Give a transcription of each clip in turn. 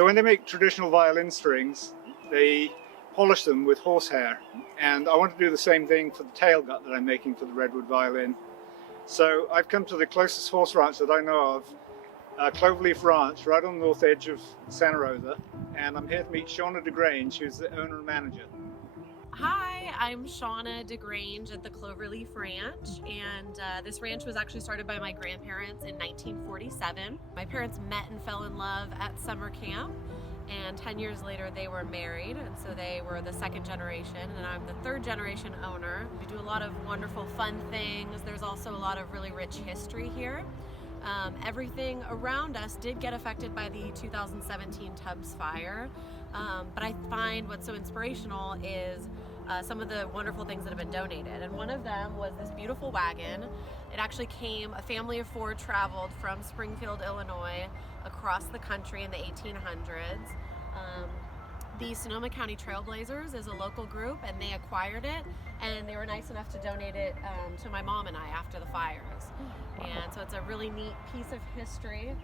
So when they make traditional violin strings, they polish them with horsehair. And I want to do the same thing for the tail gut that I'm making for the Redwood violin. So I've come to the closest horse ranch that I know of, Cloverleaf Ranch, right on the north edge of Santa Rosa. And I'm here to meet Shawna DeGrange, who's the owner and manager. Hi, I'm Shawna DeGrange at the Cloverleaf Ranch, and this ranch was actually started by my grandparents in 1947. My parents met and fell in love at summer camp, and 10 years later they were married, and so they were the second generation, and I'm the third generation owner. We do a lot of wonderful fun things. There's also a lot of really rich history here. Everything around us did get affected by the 2017 Tubbs fire, but I find what's so inspirational is some of the wonderful things that have been donated. And one of them was this beautiful wagon. It actually came, a family of four traveled from Springfield, Illinois, across the country in the 1800s. The Sonoma County Trailblazers is a local group, and they acquired it, and they were nice enough to donate it to my mom and I after the fires. And so it's a really neat piece of history.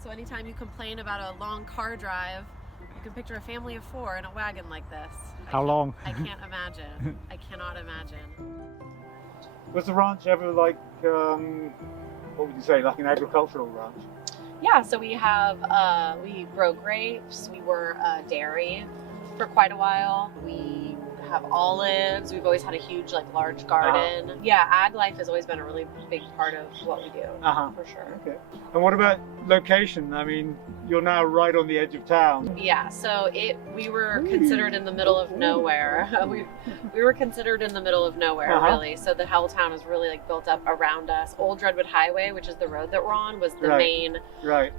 So anytime you complain about a long car drive, you can picture a family of four in a wagon like this. How long? I can't imagine. I cannot imagine. Was the ranch ever like, what would you say, like an agricultural ranch? Yeah, so we have, we grow grapes, we were dairy for quite a while. We have olives, we've always had a huge, like, large garden. Yeah, ag life has always been a really big part of what we do, for sure. Okay. And what about location? I mean, you're now right on the edge of town. Yeah, so we were considered in the middle of nowhere. we were considered in the middle of nowhere, really. So the whole town is really like built up around us. Old Redwood Highway, which is the road that we're on, was the main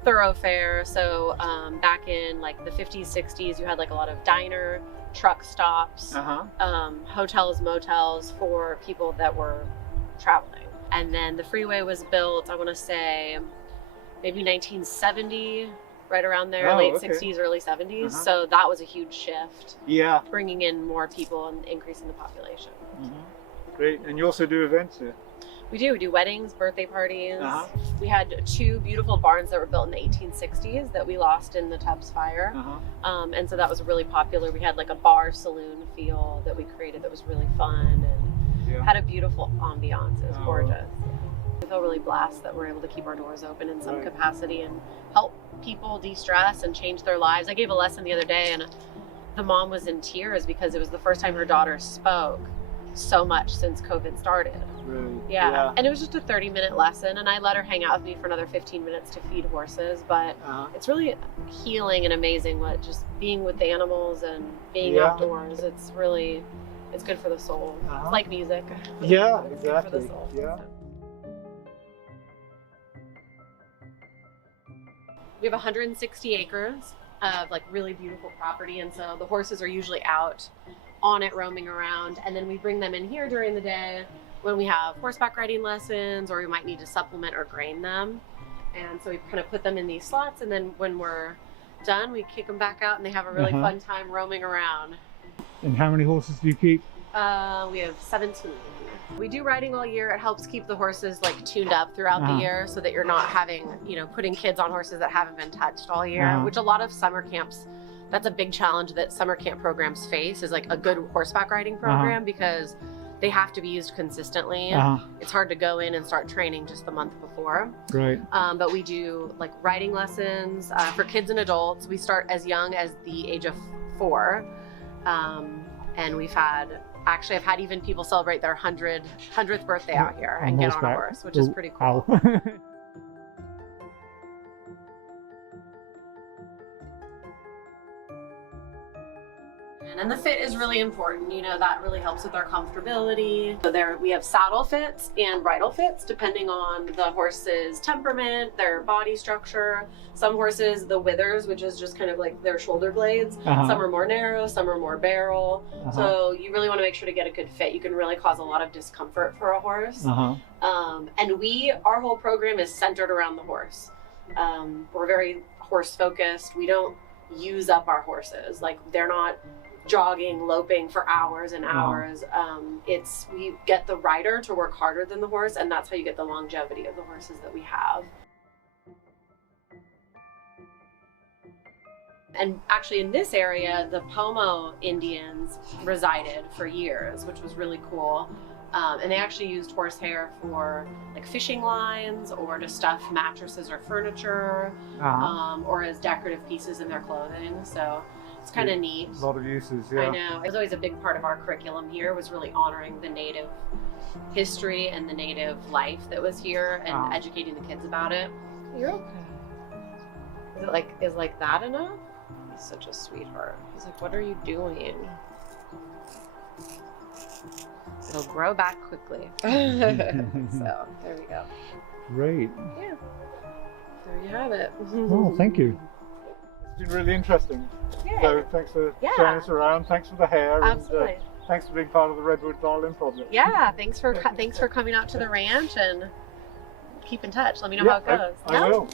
thoroughfare. So back in like the 50s, 60s, you had like a lot of diner, truck stops, hotels, motels for people that were traveling. And then the freeway was built, I want to say, maybe 1970, right around there, late 60s, early 70s. So that was a huge shift. Yeah. Bringing in more people and increasing the population. Great. And you also do events here? We do weddings, birthday parties. We had two beautiful barns that were built in the 1860s that we lost in the Tubbs fire. And so that was really popular. We had like a bar saloon feel that we created that was really fun and had a beautiful ambiance. It was gorgeous. We feel really blessed that we're able to keep our doors open in some capacity and help people de-stress and change their lives. I gave a lesson the other day, and the mom was in tears because it was the first time her daughter spoke so much since COVID started. Really? Yeah. And it was just a 30-minute lesson, and I let her hang out with me for another 15 minutes to feed horses, but it's really healing and amazing what just being with the animals and being outdoors. It's good for the soul. It's like music. Yeah, It's exactly. good for the soul. Yeah. We have 160 acres of like really beautiful property, and so the horses are usually out on it roaming around, and then we bring them in here during the day when we have horseback riding lessons, or we might need to supplement or grain them. And so we kind of put them in these slots, and then when we're done, we kick them back out and they have a really fun time roaming around. And how many horses do you keep? We have 17. We do riding all year. It helps keep the horses like tuned up throughout the year so that you're not having, putting kids on horses that haven't been touched all year, which a lot of summer camps, that's a big challenge that summer camp programs face, is like a good horseback riding program because they have to be used consistently. It's hard to go in and start training just the month before. Right. But we do like riding lessons for kids and adults. We start as young as the age of 4. And I've had even people celebrate their 100th birthday out here and get on a horse, which is pretty cool. And the fit is really important. That really helps with our comfortability. So we have saddle fits and bridle fits depending on the horse's temperament, their body structure. Some horses, the withers, which is just kind of like their shoulder blades, some are more narrow, some are more barrel. So you really want to make sure to get a good fit. You can really cause a lot of discomfort for a horse. And our whole program is centered around the horse. We're very horse focused. We don't use up our horses. Like, they're not jogging, loping for hours and hours. We get the rider to work harder than the horse, and that's how you get the longevity of the horses that we have. And actually in this area, the Pomo Indians resided for years, which was really cool. And they actually used horsehair for like fishing lines or to stuff mattresses or furniture, or as decorative pieces in their clothing. So it's kind of neat. A lot of uses, yeah. I know. It was always a big part of our curriculum here, was really honoring the native history and the native life that was here and educating the kids about it. You're okay. Is like that enough? He's such a sweetheart. He's like, what are you doing? It'll grow back quickly. So there we go. Great. Yeah. There you have it. Oh, thank you. It's been really interesting. Yeah. So thanks for showing us around. Thanks for the hair. Absolutely. And, thanks for being part of the Redwood Violin Project. Yeah. Thanks for coming out to the ranch and keep in touch. Let me know how it goes. I will.